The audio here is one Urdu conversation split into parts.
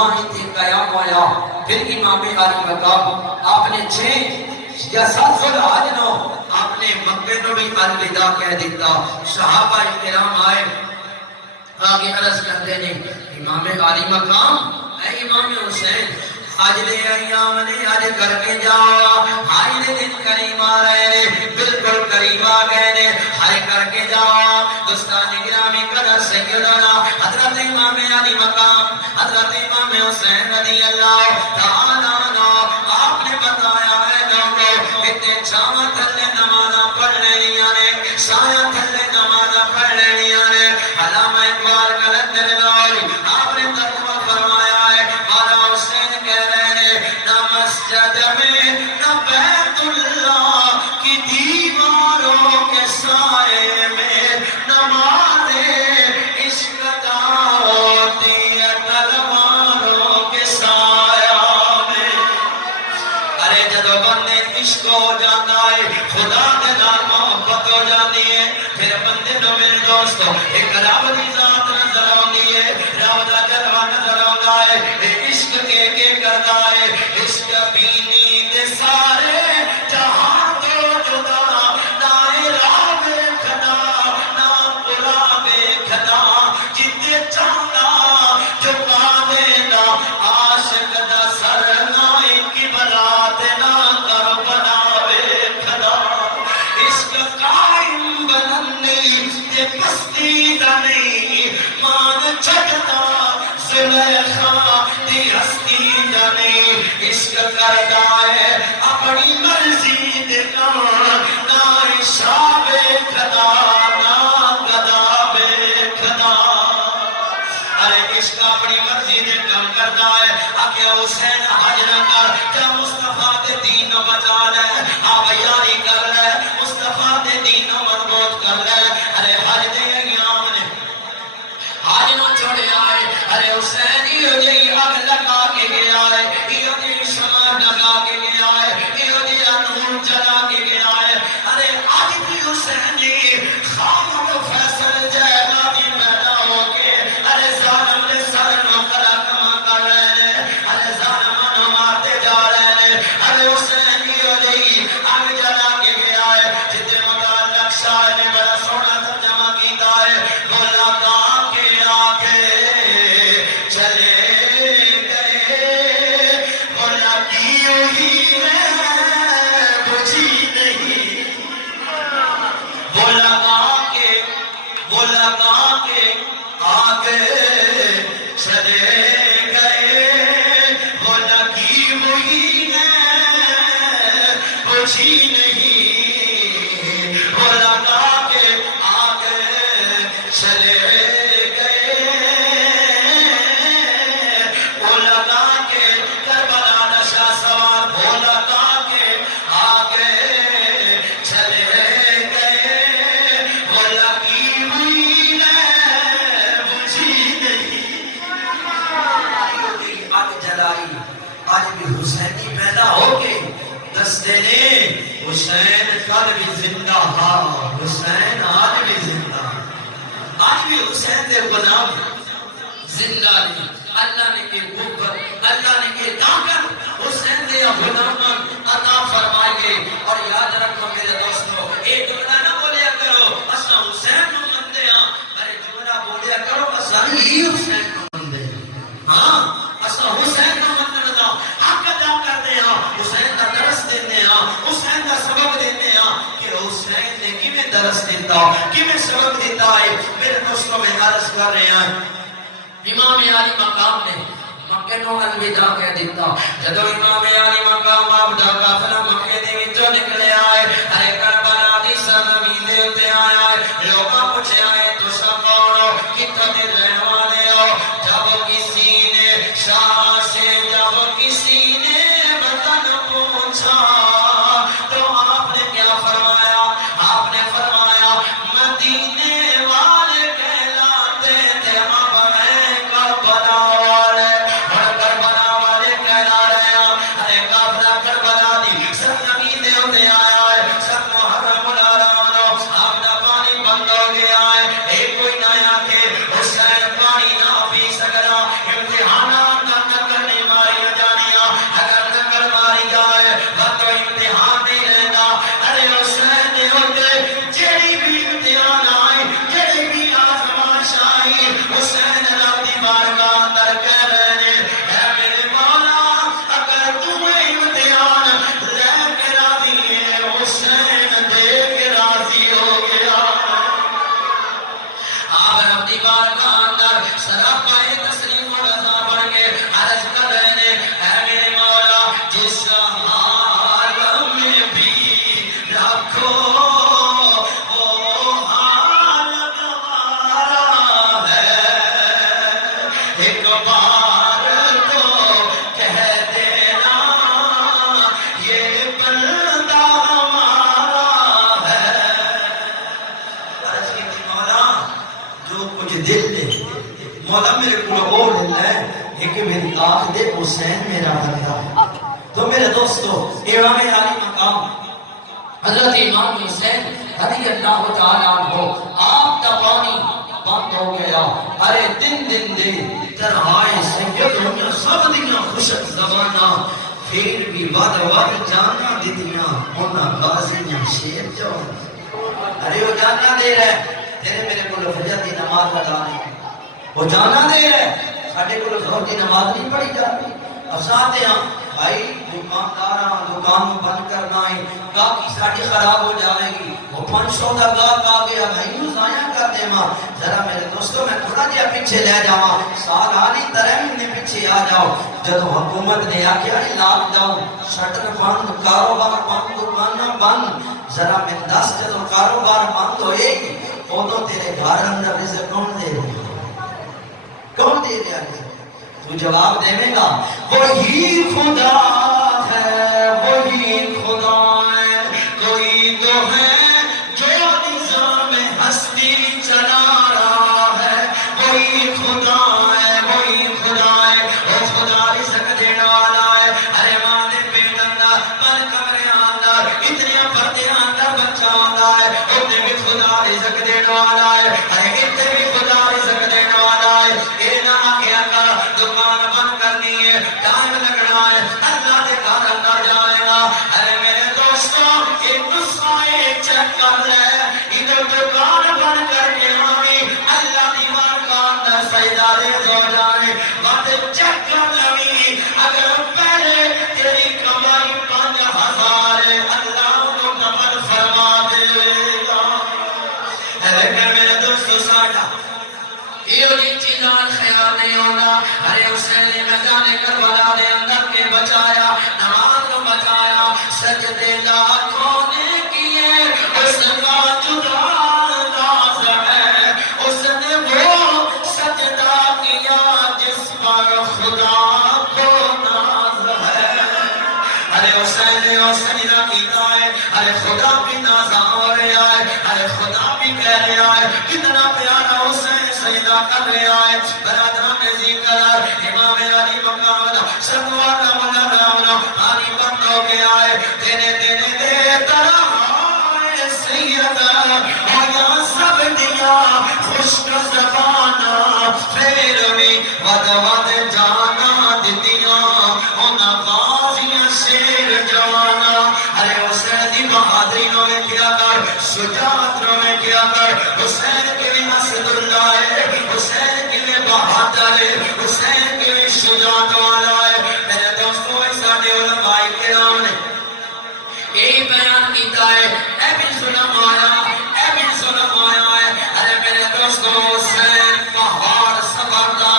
قیام ہویا پھر امام علی مقام آپ نے 6 یا 7 ذوالحج نو آپ نے مکے نو بھی الوداع کہہ دیتا صحابہ کرام آئے آگے عرض کرتے ہیں امام علی مقام اے امام حسین آج دے ایام نے آج کر کے جا آج دے دن کریم آ رہے نے بالکل کریم آ گئے نے ہائے کر کے جا دوستان گرامی قدر سیدنا حضرت امام علی مقام حضرت امام حسین رضی اللہ تعالیٰ عنہ آپ نے بتایا ہے لوگوں اتنے چھاواں تھلے نمازاں پڑھ لینیاں نے سایہ تھلے نمازاں پڑھ لینیاں نے علامہ اقبال قلندر لاہوری آپ نے ترجمہ فرمایا ہے مولا حسین کہہ رہے ہیں نہ مسجد میں نہ بیت اللہ کی دیواروں کے سائے میں نماز عشق ادا ہوتی ہے تلواروں کے سایہ میں ارے جدو بندے عشق ہو جاتا ہے خدا کے نال محبت ہو جاتی ہے پھر بندے نو میرے دوستو ایک رب کی ذات نظر آتی ہے رب دا جلوہ نظر آتا ہے عشق کے کرتا ہے عشق بینی دے سارے جہاں تو جدا نہ راہ کھدا نہ پورا بے کھدا جتے چاہتا جھکا دینا عاشق دا سر نہ کی برات نہ کر بناوے کھدا عشق قائم بننی تے پستی دا نہیں مان چھٹتا زلیخا دی ہستی دا نہیں عشق کردا ہے اپنی مرضی دے کام نہ عشاء بے خدا نہ گدا بے خدا ارے عشق اپنی مرضی دے کام کردا ہے آکے حسین حاجر کر جا مصطفیٰ دے دین بچا لے آپ یاری کر لے مصطفیٰ دے دین مربوط کر لے ارے حج دے ایام نے حج نہ چھوڑے آئے ارے حسین یہ جی اگ لگا کے گیا ہے یہ جی شمع لگا کے گیا ہے یہ جی نور جلا کے گیا ہے ارے آج بھی حسین جی خامد فیصل جیدہ دی پیدا ہو کے ارے ظالم نے سر نو کرا کما کر رہے ہیں ارے ظالم نو مارتے جا رہے ہیں ارے حسین یہ جی اگ جلا کے گیا ہے جتے متعلق شاہ نے بڑا سونا ترجمہ کیتا ہے بولا کہاں کے آگے چلے گئے بولا کی ہوئی ہے بجھی نہیں بولا کہاں کے آگے چلے گئے بولا کی ہوئی ہے بجھی نہیں بولا کہاں کے آگے چلے حسینی پیدا ہو کے دستے نے حسین کل بھی زندہ ہا حسین آج بھی زندہ آج بھی حسین دے غلام زندہ نہیں اللہ نے کے بھوکر اللہ نے کے طاقت حسین دے غلام عطا فرمائے اور یاد رکھو میرے دوستو ایک جملہ نہ بولیا کرو اسا حسین نو مندے ہاں ارے جملہ بولیا کرو اسا ہی حسین نو مندے ہاں اسا حسین نو مندے حق ادا کرتے ہیں حسین کا درس دیتے ہیں حسین کا سبب دیتے ہیں کہ حسین نے کیویں درس دیتا کیویں سبب دیتا ہے میرے دوستوں میں عرض کر رہے ہیں امام علی مقام نے مکے نو الوداع کہہ دیتا جدو امام علی مقام آپ دا قافلہ مکے دے وچوں نکلے آئے ارے کربلا دی سرزمین دے اوتے آیا ہے لوگاں پوچھے آئے تساں کون ہو کتھوں دے رہن والے ہو جب کسی نے شاہ سے جب کسی نے وطن پوچھا تو آپ نے کیا فرمایا آپ نے فرمایا مدینے والے کہلاتے تھے اب میں کربلا والے اور کربلا والے کہلا رہے ہیں ارے کافلا کربلا دی سرزمین دے ہوتے آیا پاک دے حسین میرا بندہ ہے۔ تو میرے دوستو امام علی مقام حضرت امام حسین رضی اللہ تعالیٰ عنہ آپ کا پانی بند ہو گیا، ارے دن دے ترہائے سیدوں سب دیاں خوشک زبانہ پھر بھی ود جانا دیتیاں ہونا غازیاں شیر جو ارے وہ جانا دے رہے تیرے میرے کو فجر دی نماز لگانی وہ جانا دے رہے ساڑھے کو ظہر دی نماز نہیں پڑھی جاتی افساتے ہیں بھائی دکانداراں دکان بند کرنا ہے گاہکی ساڑھی خراب ہو جائے گی وہ 500 کا گاہک آ گیا بھائی نو ضائع کر دے ماں ذرا میرے دوستوں میں تھوڑا جیا پیچھے لے جاؤں سال آنی 3 مہینے پیچھے آ جاؤ جب حکومت نے آکیا لاک ڈاؤن شٹر بند کاروبار بند دکانہ بند ذرا میں 10 جب کاروبار بند ہوئے گی تو تیرے گھر اندر رزق کون دے رہے کون دے رہے ہیں تو جواب دے گا وہی خدا ہے وہی خدا ہے کوئی تو ہے جو نظام ہستی چلا رہا ہے وہی خدا ہے وہی خدا ہے وہ خدا رزق دینے والا ہے ارے ماں نے پیٹ اندر من کمرے اندر اتنے پردے اندر بچہ آتا ہے اتنے بھی خدا رزق دینے والا ہے ارے اتنے بھی خدا رزق دینے والا ہے اے نہ کیا کر دکان بند کرنی ہے ٹائم لگنا ہے اللہ کے گھر اندر جائے گا ارے میرے دوستوں ایک نسخہ چیک کر لے ادھر دکان بند کر کے آنی اللہ دیوار کا اندر سجدہ دے ہو جائے بات چیک کر لگی اگر پہلے تیری کمائی 5000 ہے اللہ کو ڈبل فرما دے گا لیکن میرے دوستوں ساڑھا یہ چیزان خیال نہیں ہونا ارے حسین نے میدان کربلا دے اندر کے بچایا نماز کو بچایا سجدے لاکھوں نے کیے اس کا جدا انداز ہے اس نے وہ سجدہ کیا جس پر خدا کو ناز ہے ارے حسین نے سجدہ کیتا ہے ارے خدا بھی نازا ہو رہا ہے ارے خدا بھی کہہ رہا ہے کتنا پیارا حسین سجدہ کر رہا ہے برادران ذکر امام علی مقام سنوار مولا راونا پانی بند ہو گیا ہے دینے دینے دے ترہائے سیدہ آیا سب دیا خشک زبانہ پھر بھی ود جانا دیتیاں ہونا بازیاں شیر جانا ارے حسین دی بہادری نو میں کیا کر شجاعت نو میں کیا کر حسین کے بھی اسد اللہ ہے حسین کے بھی بہادر ہے حسین کے بھی شجاعت والا ہے میرے دوستوں ایسا نے علماء کرام نے یہی بیان کیتا ہے اے بھی ظلم آیا ہے ارے میرے دوستوں حسین پہاڑ سبردہ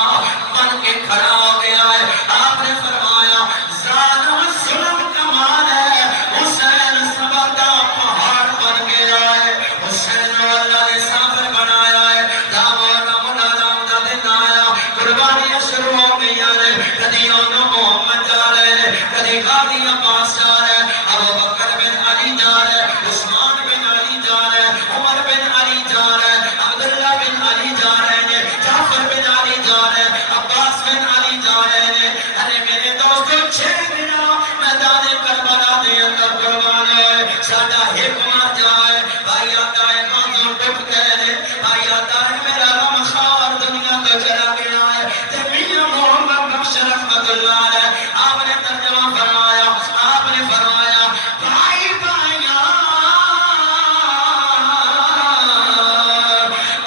بن کے کھڑا ہو گیا ہے آپ نے فرمایا ظالم ظلم کمال ہے حسین سبردہ پہاڑ بن گیا ہے حسین اللہ نے صابر بنایا ہے دعوانا منادام دا دن آیا قربانیاں شروع ہو گئی ہیں کدی انہوں محمد جا رہے ہیں کدی غازی عباس جا رہے ہیں ابو بکر بن علی جا رہے ہیں عثمان بن علی جا رہے ہیں عمر بن علی جا رہے ہیں عبداللہ بن علی جا رہے ہیں جعفر بن علی جا رہے ہیں عباس بن علی جا رہے ہیں ارے میرے دوستو 6 دنوں میدان کربلا دے اندر قربان ہے ساڈا ایک مر جائے بھائی آتا ہے بازو ٹوٹ گئے نے بھائی آتا ہے میرا غم خوار دنیا تو چلا گیا ہے تے میاں محمد بخش رحمت اللہ علیہ آپ نے ترجمہ فرمایا آپ نے فرمایا بھائی بھائیاں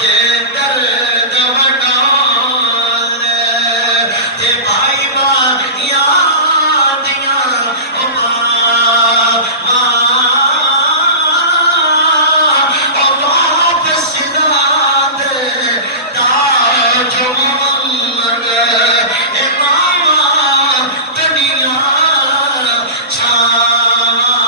تے درد وڈال تے بھائی بھائیاں دیاں واپس لا دے تاج محمد امام دنیا چھاواں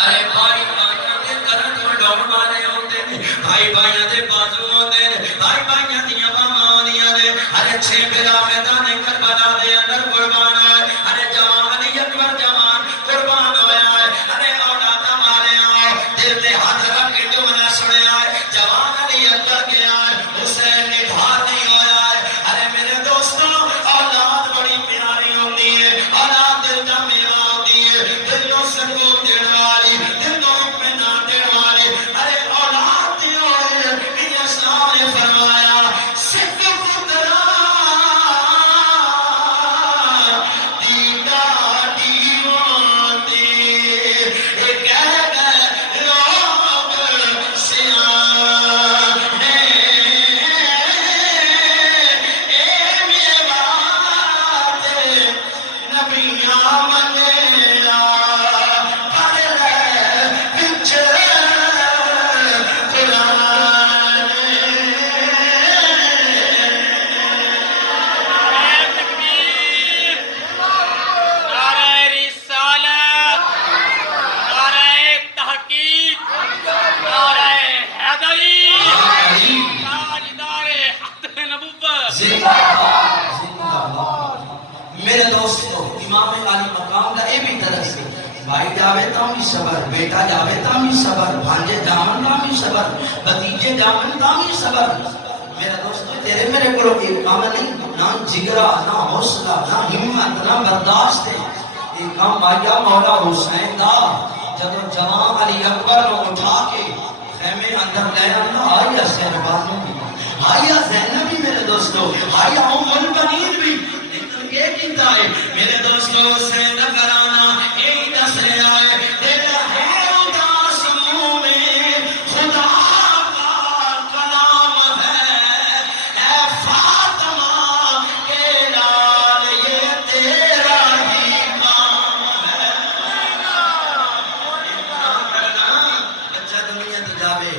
ارے بھائی بھائیاں دے درد وڈاؤن والے ہوندے نے بھائی بھائیاں دے بازو ہوندے نے بھائی بھائیاں دیاں باواں ہوندیاں نے ارے 6 بلا میدان کربلا دے اندر قربان ہوئے ارے جوان علی اکبر جوان قربان ہویا ہے ارے اولاد مارے آئے دل دے ہاتھ رکھ کے جو منا سنے آئے جوان علی اکبر گیا امام علی مقام کا یہ بھی درس ہے بھائی جاوے تاں بھی صبر بیٹا جاوے تاں بھی صبر بھانجے جامن تاں بھی صبر بھتیجے جامن تاں بھی صبر میرا دوستو تیرے میرے کو ایک کام نہیں نہ جگرا نہ حوصلہ نہ ہمت نہ برداشت ہے ایک کام آیا مولا حسین دا جب جوان علی اکبر کو اٹھا کے خیمے اندر لے آنا آیا سہربانوں بھی آیا زینب بھی میرے دوستو آیا ام البنین بھی لیکن یہ کیتا ہے میرے دوستو حسین کرانا ایک دس لے آئے تیرا ہے اداس منہ میں خدا کا کلام ہے اے فاطمہ کے لال یہ تیرا ہی کام ہے بچہ دنیا تو جاوے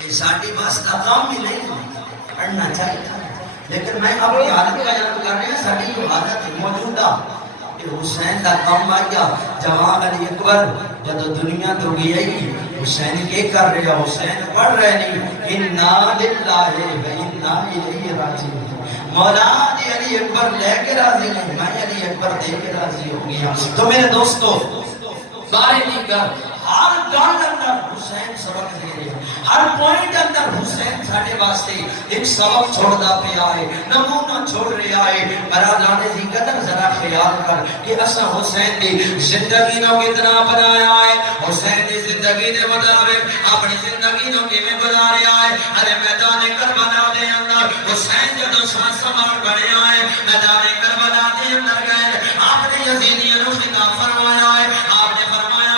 یہ ساڑھی بس کا کام بھی نہیں پڑھنا چاہیے لیکن میں اپنی حالت کا یاد کر رہے ہیں ساڑھی جو حالت موجودہ کہ حسین کا کام آیا جوان علی اکبر جب دنیا تو گئی حسین کے کر رہے ہیں حسین پڑھ رہے نہیں اِنَّا لِلَّهِ وَإِنَّا إِلَيْهِ رَاجِعُونَ مولا علی اکبر لے کے راضی نہیں میں علی اکبر دے کے راضی ہو گیا تو میرے دوستو سارے نہیں کر ہر گل اندر حسین سبق دے رہے ہیں ہر پوائنٹ اندر حسین ساڑھے واسطے ایک سبق چھوڑ دا پہ آئے نمونہ چھوڑ رہے آئے برا جانے دی قدر ذرا خیال کر کہ اسا حسین دی زندگی نو کتنا بنایا ہے حسین دی زندگی دے مطابق اپنی زندگی نو کی میں بنا رہے آئے ارے میدان کربلا دے اندر حسین جدو سان سمان بڑے آئے میدان کربلا دے اندر گئے آپ نے یزیدیوں نو خطاب فرمایا ہے آپ نے فرمایا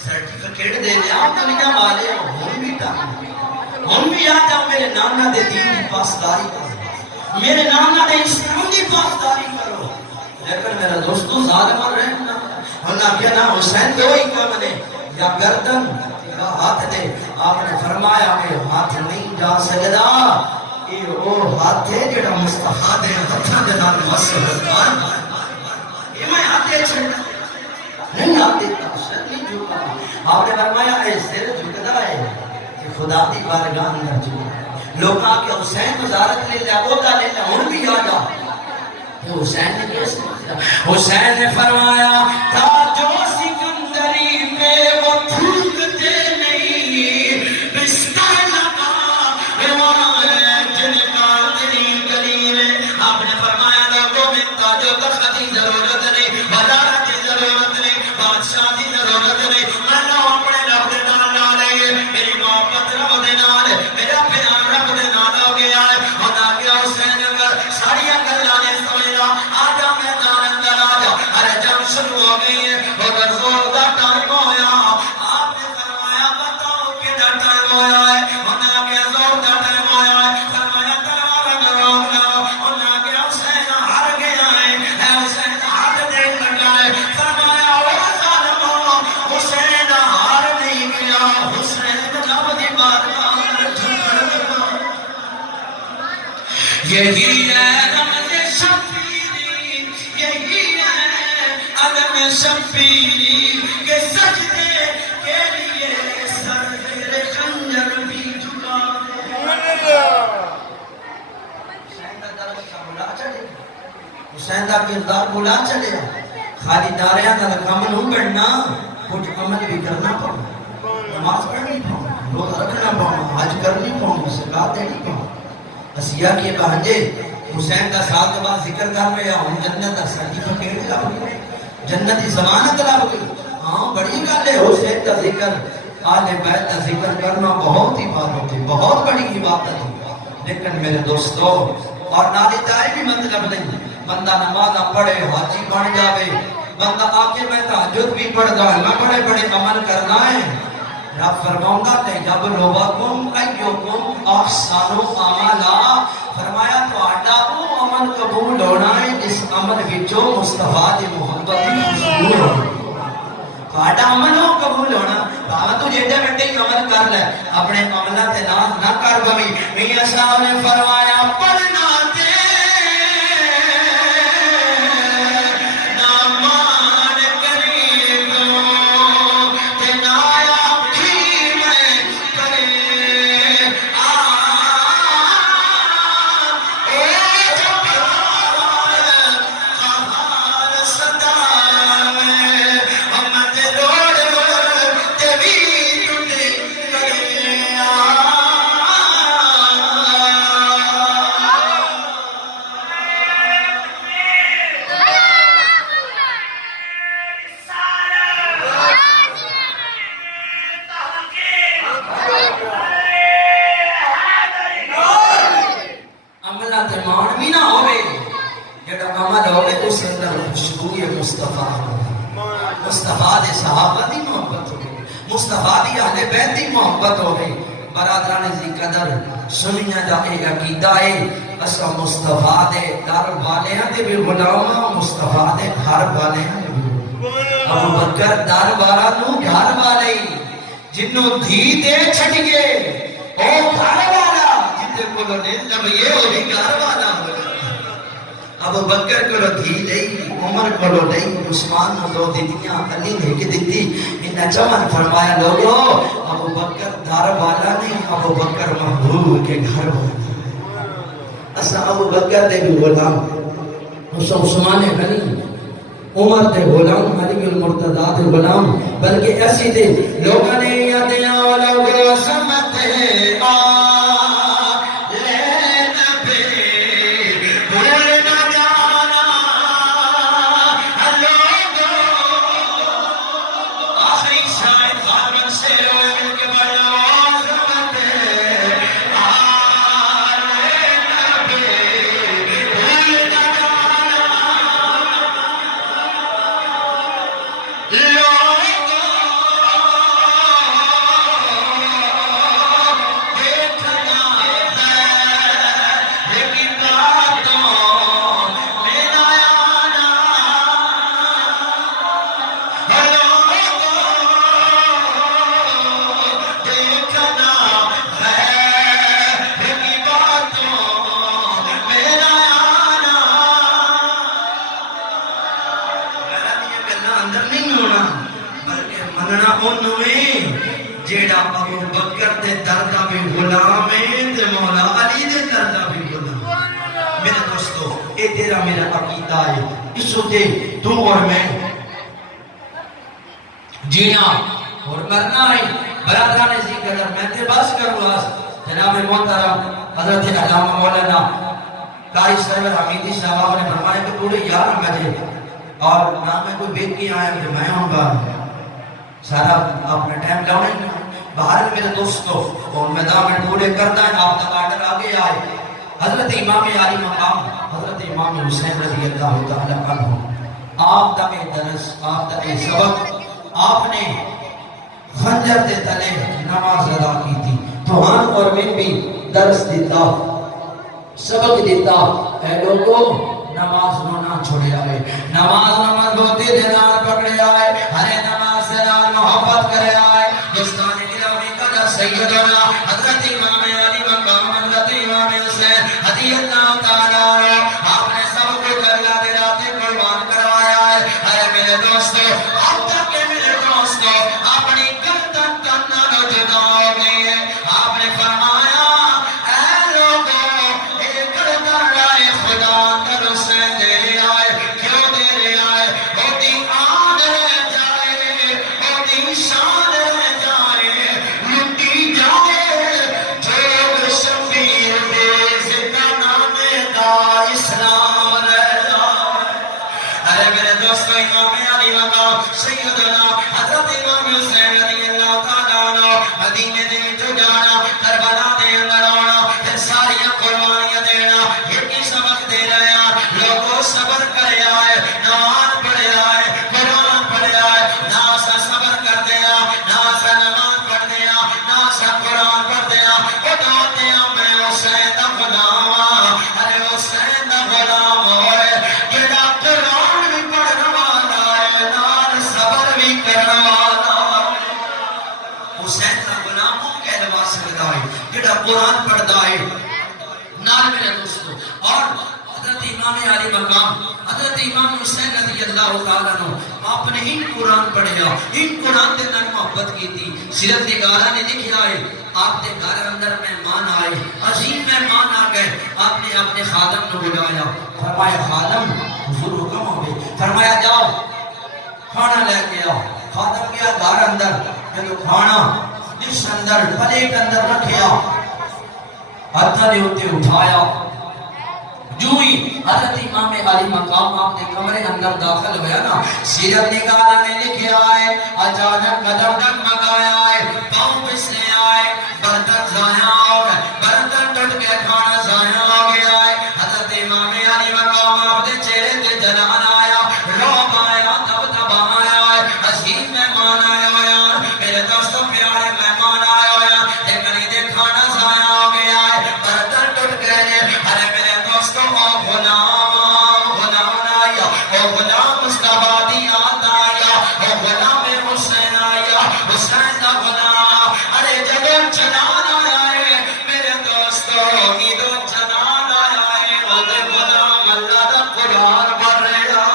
سرٹیفکیٹ دے دیا دنیا والے ہم بھی ٹائم ہم بھی آ جاؤ میرے نانا دے دین کی پاسداری کرو میرے نانا دے اسلام کی پاسداری کرو لیکن میرا دوستو ظالم رہنا ہونا کیا نا حسین دو ہی کام نے یا گردن یا ہاتھ دے آپ نے فرمایا کہ ہاتھ نہیں جا سکتا یہ وہ ہاتھ ہے جڑا مصطفیٰ دے ہاتھاں دے نال وصل یہ میں ہاتھ دے چھڑنا نہیں آپ دیتا نہیں جھکا آپ نے فرمایا اے سر جھکتا ہے کہ خدا دی بارگاہ اندر جھکا لوگ آکے حسین وزارت لے لیا عہدہ لے لیا ان بھی آجا کہ حسین نے کیسے حسین نے فرمایا تھا جو سکندری پہ وہ تھوکتے نہیں بستر لگا روایت جن کا تیری گلی میں آپ نے فرمایا لوگوں میں تاجو تخت کی ضرورت نہیں وزارت کی ضرورت نہیں بادشاہ کی ضرورت نہیں اللہ اپنے رب دے نال نال ہے میری محبت رب دے نال میرا پیار رب دے نال ہو گیا ہے خدا کے حسین اگر ساری گلاں نے سمجھا آجا میدان اندر آجا ارے جنگ شروع ہو گئی ہے اگر زور دا ٹائم ہویا آپ نے فرمایا بتاؤ کیڑا ٹائم ہویا ہے خدا کے زور دا ٹائم ہویا ہے فرمایا تلوار کرو نا خدا کے حسین ہار گیا ہے اے حسین ہاتھ دے لگا ہے فرمایا حسین ہار نہیں گیا حسین رب دی بارگاہ میں جھکڑ یہی ہے رمز شبیری یہی ہے علم شبیری کہ سجدے کے لیے سر میرے خنجر بھی جھکا حسین دا کردار بلا چلے خالی داریاں دا کام نہیں پڑھنا کچھ عمل بھی کرنا پڑھنا نماز پڑھنی پڑھنا روزہ رکھنا پڑھنا حج کرنی پڑھنا زکات دینی پڑھنا اسیہ کے بہنجے حسین کا سال کے بعد ذکر کر رہے ہوں جنت کا سرٹیفکیٹ لگ گئی جنت کی ضمانت لگ گئی ہاں بڑی گل ہے حسین کا ذکر آل بیت کا ذکر کرنا بہت ہی بات ہے بہت بڑی عبادت ہے لیکن میرے دوستو اور نالتائی بھی مطلب نہیں بندہ نماز پڑھے حاجی بن جاوے، بندہ آکے میں تہجد بھی پڑھتا ہے، میں بڑے بڑے عمل کرنا ہے، رب فرماؤں گا کہ جب لوگاکم ایوکم احسن عملا، فرمایا تو آڈا او عمل قبول ہونا ہے جس عمل وچوں مصطفیٰ دی محبت دی خوشبو ہونا، آڈا عمل ہو قبول ہونا، بابا تو جیڑے بیٹے ہی عمل کر لے، اپنے عملہ تے نہ کر گمی، میاں صاحب نے فرمایا پڑھنا تے مصطفیٰ دے صحابہ دی محبت ہو گئی، مصطفیٰ دی اہل بیت دی محبت ہو گئی، برادران ذی قدر سنیاں دا اے عقیدہ ہے، اسا مصطفیٰ دے در والے ہیں دے بھی غلام، مصطفیٰ دے گھر والے ہیں دے بھی ابو بکر در والا نو گھر والے جنہوں دھی دے چھٹ گئے او گھر والا جتے کو نے نبیے ہو بھی گھر والا ابو بکر کو دھی لئی، عمر کو لئی، عثمان کو دو دیدیاں، علی نے کے دیتی، انہا چمن فرمایا لوگو ابو بکر دار والا نہیں، ابو بکر محبوب کے گھر والا، اسا ابو بکر دے بھی غلام، اسا عثمان غنی، عمر دے غلام، علی المرتضی دے غلام، بلکہ ایسی دے لوگاں نے یادیاں لوگو سمتے جیڑا ابو بکر دے دردہ بھی غلام ہے تے مولا علی دے دردہ بھی غلام، میرے دوستو اے تیرا میرا عقیدہ ہے، اس ہوتے تو اور میں جینا اور مرنا ہے، برادران ذی قدر میں تے بس کروں آس جناب محترم حضرت علامہ مولانا قاری سرور حمیدی صاحب نے فرمایا کہ پورے 11 بجے اور نہ میں کوئی بیت کی آیا کہ میں ہوں گا سارا اپنا ٹائم لاؤں نہیں باہر میرے دوستو اور میدان میں پورے کرتا ہے، آپ تک آڈر آگے آئے، حضرت امام علی مقام حضرت امام حسین رضی اللہ تعالیٰ عنہ، آپ تک درس، آپ تک سبق، آپ نے خنجر دے تلے نماز ادا کی تھی، تو ہاں اور میں بھی درس دیتا سبق دیتا، اے لوگوں نماز نہ چھوڑے آئے، نماز ہوتے دینار پکڑے آئے، ہرے نماز سے نال محبت کرے آئے، دوستان گرامی قدر سیدنا حضرت امام علی مقام حضرت امام حسین رضی اللہ تعالیٰ آپ نے سب کو اللہ دے راتے قربان کروایا ہے، ہرے میرے دوستو اب تک کہ میرے دوستو اپنی گردن کرنا نہ جدا ہو گئی ہے، آپ نے فرمایا اے لوگوں ایک گردن رائے خدا در سے دے آئے، کیوں دے آئے ہوتی آن رہ جائے ہوتی شان رہ جائے لٹی جائے جو کرتا ہے جڑا قرآن پڑھتا ہے نال میرے دوستو اور حضرت امام علی مقام حضرت امام حسین رضی اللہ تعالیٰ عنہ آپ نے ان قرآن پڑھیا ان قرآن کے اندر محبت کی تھی سیرت نگارہ نے لکھا ہے آپ کے گھر اندر مہمان آئے عظیم مہمان آ گئے آپ نے اپنے خادم کو بلایا فرمایا خادم حضور حکم ہو گئے فرمایا جاؤ کھانا لے کے آؤ خادم گیا گھر اندر جب کھانا ڈش اندر پلیٹ اندر رکھیا ہاتھا نے ہوتے اٹھایا جو ہی حضرت امام علی مقام آپ نے کمرے اندر داخل ہویا نا سیرت نگارہ نے لکھا ہے اچانک قدم ڈگمگایا ہے پاؤں پسنے آئے برتن ضائع ہو گئے برتن ٹوٹ کے کھانا ضائع ہو گیا ہے حضرت امام علی مقام آپ کے چہرے تے جلان آیا روب آیا دب آیا ہے عظیم مہمان آیا ہوا میرے دوستوں پیارے مہمان آیا ہوا لیکن یہ کھانا ضائع ہو گیا ہے برتن ٹوٹ گئے ارے میرے دوستوں غلام آیا غلام مصطفیٰ دی یاد آیا غلام حسین آیا حسین دا غلام ارے جب جنان آیا ہے میرے دوستوں عیدو جنان آیا ہے وہ غلام اللہ دا قرآن پڑھ رہا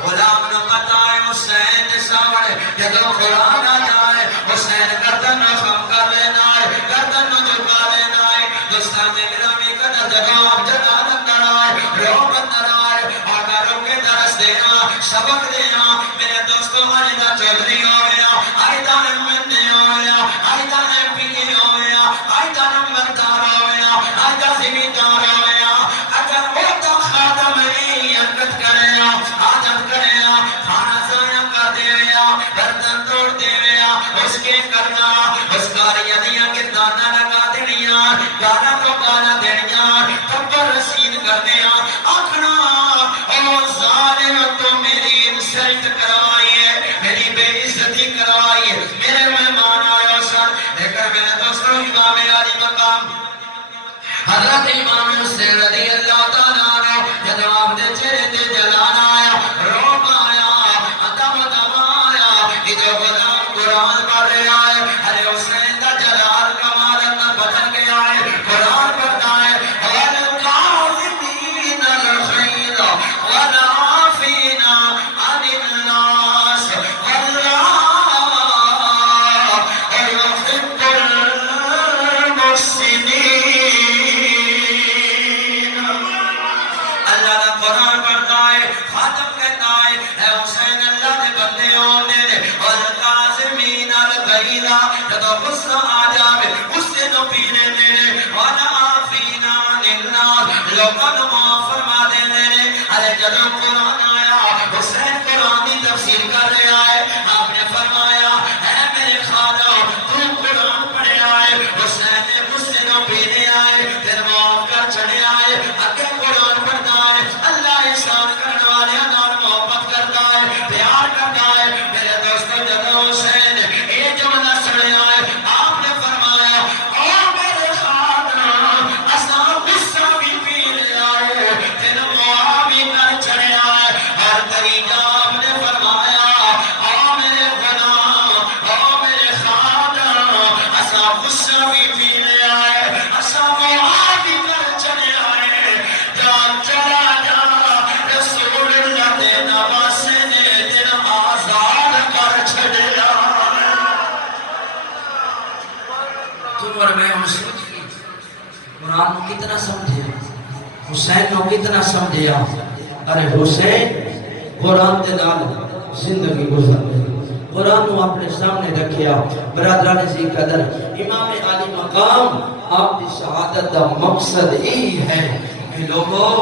غلام نہ پتا ہے حسین دے سامنے جب قرآن آ جائے حسین گردن نہ خم کر لینا ہے گردن نہ جھکا لینا ہے دوستان نے میرا میں قدر جگاب جنان اندر آئے روب اندر آئے آگاروں کے درس دینا سبق دینا میرے دوستوں آئیدہ چودری ہویا آئیدہ امندی ہویا آئیدہ پیلی ہویا آئیدہ نمبردار ہویا آئیدہ زمیندار ہویا اگر وہ تو خادم نہیں حرکت کریا عادت کریا کھانا ضائع کر دیا برتن توڑ دیا اس کے کرنا اس کاریاں دیا کہ دانا لگا دنیا گانا تو گانا دنیا کبر رسید کر دیا آکھنا او ظالم تو میری انسلٹ کروائی ہے میری بے عزتی کروائی ہے میرے مہمان آیا سن لیکن میرے دوستوں امام علی مقام حضرت امام حسین رضی اللہ تعالیٰ عنہ جب آپ نے چہرے تے جلان آیا روب آیا دم آیا یہ غلام قرآن پڑھ رہا ہے ارے حسین دا جلال کمال اندر بدل گیا ہے قرآن پڑھتا ہے وَالْقَاظِمِينَ الْغَيْظَ وَالْعَافِينَ عَنِ النَّاسِ وَاللَّهُ يُحِبُّ الْمُحْسِنِينَ اللہ دا قرآن پڑھتا ہے خاتم کہتا ہے اے حسین اللہ نے بندے ہونے دے والقاظمین الغیظ جب غصہ آ جاوے غصے نو پینے دے والعافین عن الناس لوگوں نو معاف فرما دینے ارے جب قرآن آیا حسین قرآن کی تفسیر کر رہا ہے آپ نے فرمایا اے میرے خالو تو قرآن پڑھے آئے حسین نے غصے نو پینے آئے پھر معاف کر چھڑے آئے اگر قرآن پڑھتا ہے اللہ احسان کرنے والے نال محبت کرتا ہے پیار کرتا ہے میرے دوستوں جب حسین یہ جملہ سنے آئے آپ نے فرمایا او میرے خاتم اسا غصہ بھی پی لے آئے پھر معاف بھی کر چھڑے آئے ہر طریقہ آپ نے فرمایا او میرے غلام او میرے خاتم اسا غصہ بھی پی لے آئے اسا معاف بھی کر چھڑے آئے جان چلا جا رسول اللہ دے نواسے نے دل آزاد کر چھڑے آئے تم اور میں حسین کی قرآن کو کتنا سمجھے حسین کو کتنا سمجھے ارے حسین قرآن تے نال زندگی گزر قرآن کو اپنے سامنے رکھیا برادران سی قدر امام علی مقام آپ کی شہادت دا مقصد یہی ہے کہ لوگوں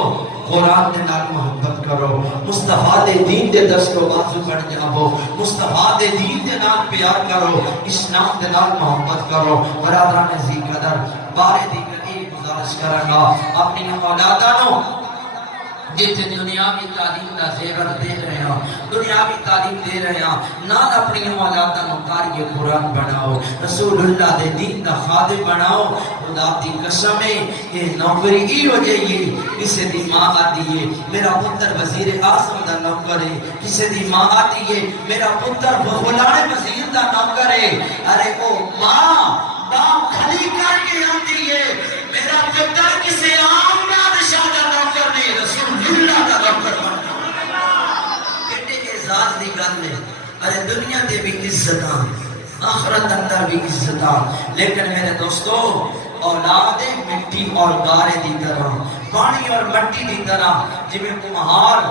قرآن دے نال محبت کرو مصطفیٰ دے دین دے دست و بازو بڑھ جاؤ مصطفیٰ دے دین دے نال پیار کرو اسلام دے نال محبت کرو برادران سی قدر بارے دی کئی گزارش کرنا اپنی اولادانوں جیتے دنیاوی تعلیم کا زیور دے رہے ہیں دنیاوی تعلیم دے رہے ہیں نال اپنی اولاداں نوں قاری قرآن بناؤ رسول اللہ دے دین دا خادم بناؤ خدا دی قسم ہے یہ نوکری ہی ہو جائیے کسی دی ماں آتی ہے میرا پتر وزیر اعظم دا نوکر ہے کسی دی ماں آتی ہے میرا پتر فلانے وزیر دا نوکر ہے ارے او ماں دنیا دے بھی عزتاں آخرت اندر بھی عزتاں. لیکن میرے دوستو اولاد مٹی اور گارے دی طرح پانی اور مٹی دی طرح جویں کمہار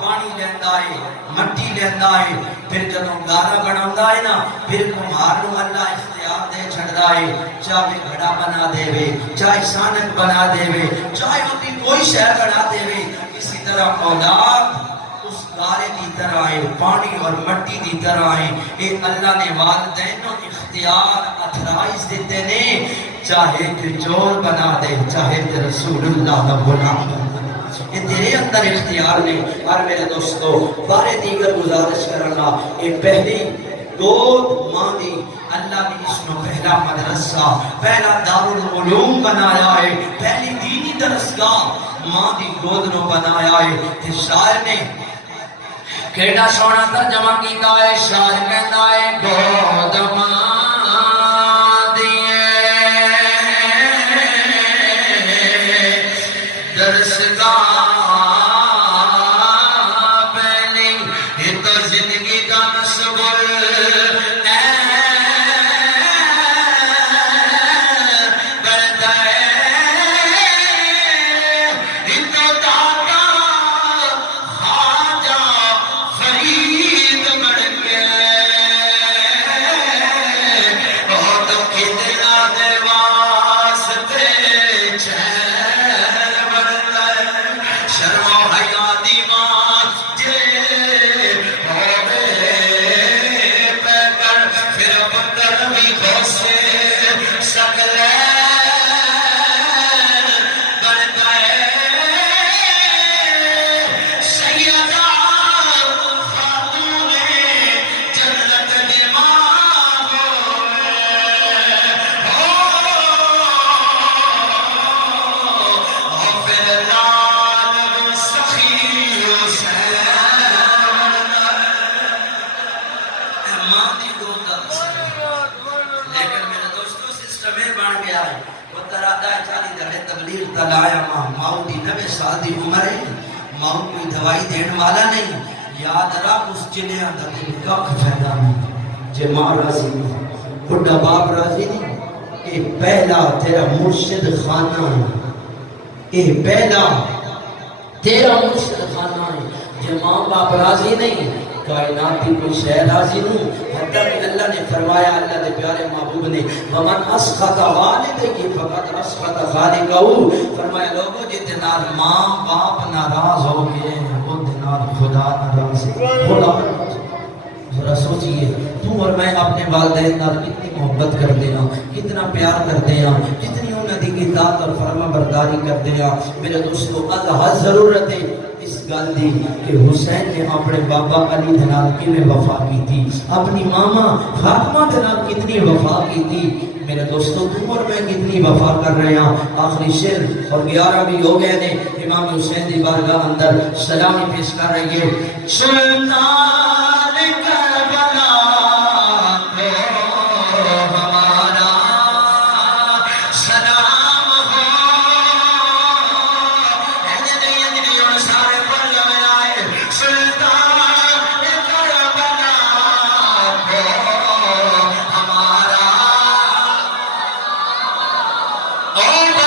پانی لیندا ہے مٹی لیندا ہے پھر جدوں گارا بناوندا ہے نا پھر کمہار نو اللہ اختیار دے چھڑدا ہے چاہے گھڑا بنا دے چاہے سانک بنا دے چاہے اپنی کوئی شے بنا دے. اسی طرح اولاد اس گارے دی طرح ہے پانی اور مٹی دی طرح ہے. اے اللہ نے والدین کو اختیار اتھرائز دیتے نے چاہے تو چور بنا دے چاہے تو رسول اللہ کا غلام بنا دے. یہ تیرے اندر اختیار نے. اور میرے دوستو بارے دیگر گزارش کرنا یہ پہلی گود ماں دی اللہ نے اس کو پہلا مدرسہ پہلا دارالعلوم بنایا ہے پہلی دینی درسگاہ ماں دی گود نو بنایا ہے. تے شاعر نے کیڑا سونا ترجمہ کیتا ہے. شاعر کہندا ہے گود ماں ماؤں کوئی دوائی دین والا نہیں. یاد رکھ اس جنہیں اندر دل کخ پھیلا نہیں جے ماں راضی نہیں بڑھا باپ راضی نہیں. اے پہلا تیرا مرشد خانہ ہے اے پہلا تیرا مرشد خانہ ہے. جے ماں باپ راضی نہیں کائنات کی کوئی شے راضی نہیں. حتیٰ کہ اللہ نے فرمایا اللہ دے پیارے محبوب نے وَمَنْ أَسْخَطَ وَالِدَيْهِ فَقَدْ أَسْخَطَ خَالِقَهُ. فرمایا لوگوں جتنے نال ماں باپ ناراض ہو گئے وہ دنال خدا ناراض ہے. خدا ذرا سوچئے تم اور میں اپنے والدین نال کتنی محبت کرتے ہیں کتنا پیار کرتے ہیں کتنی انہوں دی اطاعت اور فرما برداری کرتے ہیں. میرے دوستو اللہ ضرورت ہے اس گل دی کہ حسین نے اپنے بابا علی دے نال کیویں وفا کی تھی اپنی ماما فاطمہ دے نال کتنی وفا کی تھی. میرے دوستو تم اور میں کتنی وفا کر رہے ہیں. آخری شعر اور 11 بھی ہو گئے نے. امام حسین دی بارگاہ اندر سلامی پیش کر رہی ہے. سلطان کربلا Oh,